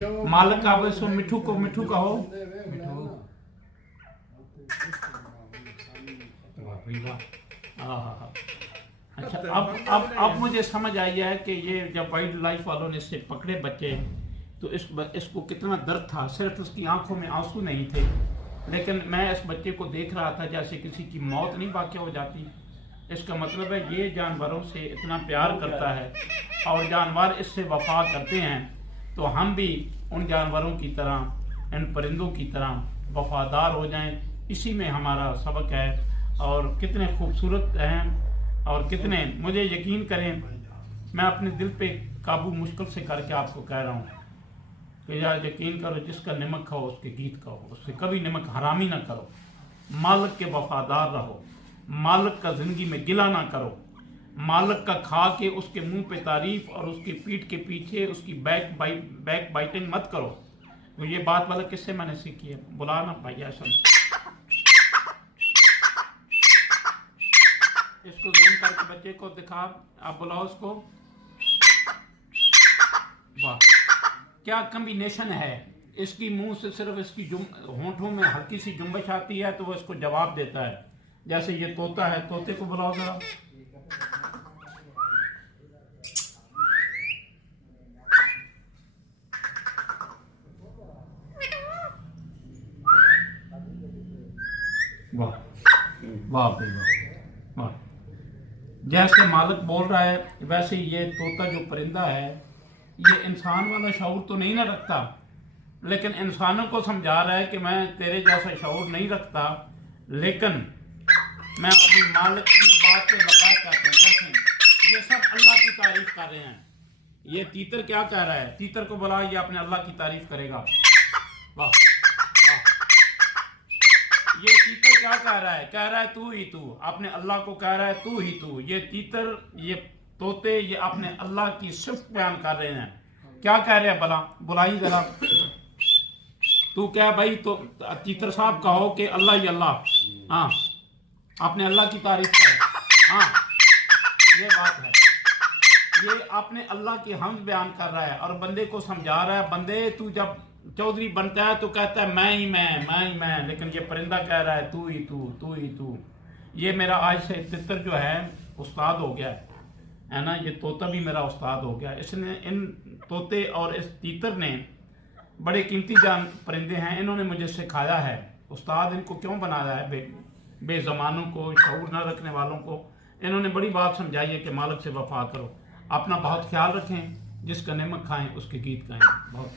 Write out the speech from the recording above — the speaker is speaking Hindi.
मालिक आप इसको मिठू को मिठू कहो। मिठू। हाँ। अच्छा, अब मुझे समझ आई है कि ये जब वाइल्ड लाइफ वालों ने इससे पकड़े बच्चे तो इसको कितना दर्द था। सिर्फ उसकी आंखों में आंसू नहीं थे, लेकिन मैं इस बच्चे को देख रहा था जैसे किसी की मौत नहीं वाक़या हो जाती। इसका मतलब है ये जानवरों से इतना प्यार करता है और जानवर इससे वफा करते हैं, तो हम भी उन जानवरों की तरह, इन परिंदों की तरह वफादार हो जाएं। इसी में हमारा सबक है। और कितने खूबसूरत हैं और कितने, मुझे यकीन करें, मैं अपने दिल पे काबू मुश्किल से करके आपको कह रहा हूँ कि यार यकीन करो, जिसका निमक खाओ उसके गीत कहो, उससे कभी निमक हरामी ना करो। मालिक के वफादार रहो, मालिक का जिंदगी में गिला ना करो, मालिक का खा के उसके मुंह पे तारीफ और उसकी पीठ के पीछे उसकी बैक बाइटिंग मत करो। तो ये बात वाला किससे मैंने सीखी है? बुला ना भाई ऐसा। इसको जूम करके बच्चे को दिखा, आप बुलाओ उसको। वाह, क्या कॉम्बिनेशन है। इसकी मुंह से सिर्फ इसकी होंठों में हल्की सी जुम्बश आती है तो वो इसको जवाब देता है। जैसे ये तोता है, तोते को बुलाओ जरा। वाह वाह भाई वाह वाह। जैसे मालिक बोल रहा है वैसे ये तोता जो परिंदा है ये इंसान वाला शऊर तो नहीं ना रखता, लेकिन इंसानों को समझा रहा है कि मैं तेरे जैसा शऊर नहीं रखता, लेकिन मैं अपनी मालिक की बात पे लगा कहते हैं। ये सब अल्लाह की तारीफ कर रहे हैं। ये तीतर क्या कह रहा है? तीतर को बोला ये अपने अल्लाह की तारीफ करेगा। वाह वाह। ये तीतर क्या कह रहा है? कह रहा है तू ही तू, अपने अल्लाह को कह रहा है तू ही तू। ये तीतर, ये तोते, ये अपने अल्लाह की सिफ्त बयान कर रहे हैं। क्या कह रहे हैं? भला बुलाई जरा। तू क्या भाई, तो तीतर साहब कहो कि अल्लाह ही अल्लाह। हाँ, अपने अल्लाह की तारीफ कर। हाँ, ये बात है। ये अपने अल्लाह की हमद बयान कर रहा है और बंदे को समझा रहा है, बंदे तू जब चौधरी बनता है तो कहता है मैं ही मैं, लेकिन ये परिंदा कह रहा है तू ही तू। ये मेरा आज से तितर जो है उस्ताद हो गया है ना। ये तोता भी मेरा उस्ताद हो गया। इसने, इन तोते और इस तीतर ने बड़े कीमती परिंदे हैं, इन्होंने मुझे सिखाया है। उस्ताद इनको क्यों बनाया है? बेज़मानों को, शऊर न रखने वालों को इन्होंने बड़ी बात समझाई है कि मालिक से वफा करो, अपना बहुत ख्याल रखें, जिसका नमक खाएं उसके गीत गाएं। बहुत